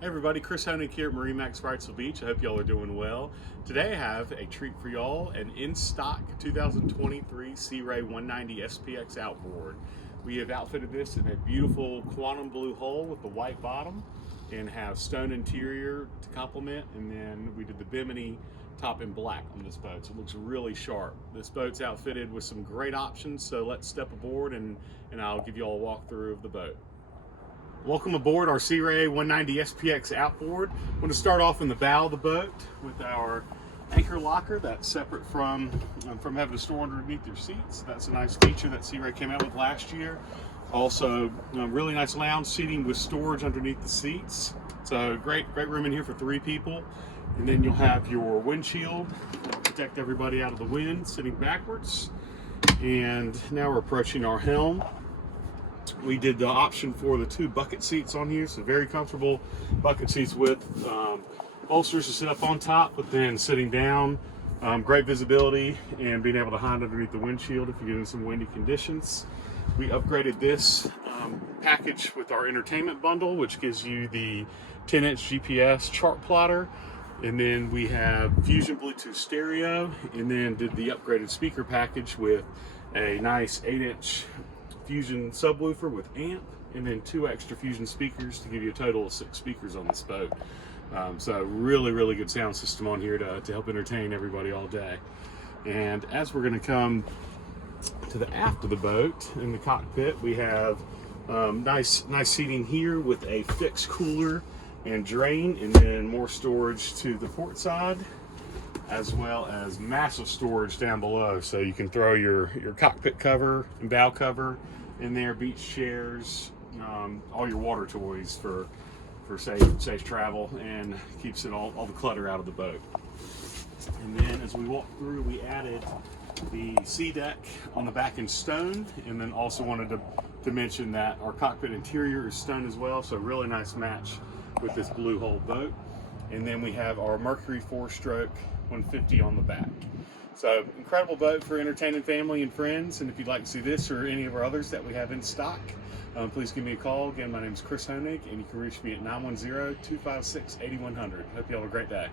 Hey everybody, Chris Honig here at MarineMax Wrightsville Beach. I hope y'all are doing well. Today I have a treat for y'all, an in-stock 2023 Sea Ray 190 SPX Outboard. We have outfitted this in a beautiful quantum blue hull with the white bottom and have stone interior to complement, and then we did the Bimini top in black on this boat, so it looks really sharp. This boat's outfitted with some great options, so let's step aboard and I'll give you all a walkthrough of the boat. Welcome aboard our Sea Ray 190 SPX Outboard. I'm going to start off in the bow of the boat with our anchor locker that's separate from having to store underneath your seats. That's a nice feature that Sea Ray came out with last year. Also, really nice lounge seating with storage underneath the seats. So great room in here for 3 people. And then you'll have your windshield to protect everybody out of the wind sitting backwards. And now we're approaching our helm. We did the option for the 2 bucket seats on here, so very comfortable bucket seats with bolsters to sit up on top, but then sitting down, great visibility and being able to hide underneath the windshield if you get in some windy conditions. We upgraded this package with our entertainment bundle, which gives you the 10-inch GPS chart plotter, and then we have Fusion Bluetooth stereo, and then did the upgraded speaker package with a nice 8-inch Fusion subwoofer with amp, and then 2 extra Fusion speakers to give you a total of 6 speakers on this boat. So really good sound system on here to help entertain everybody all day. And as we're going to come to the aft of the boat in the cockpit, we have nice seating here with a fixed cooler and drain, and then more storage to the port side, as well as massive storage down below, so you can throw your cockpit cover and bow cover in there, beach chairs, all your water toys for safe travel, and keeps it all the clutter out of the boat. And then as we walk through, we added the sea deck on the back in stone, and then also wanted to mention that our cockpit interior is stone as well, so really nice match with this blue hull boat. And then we have our Mercury 4-stroke 150 on the back. So incredible boat for entertaining family and friends. And if you'd like to see this or any of our others that we have in stock, please give me a call. Again, my name is Chris Honig, and you can reach me at 910-256-8100. Hope you all have a great day.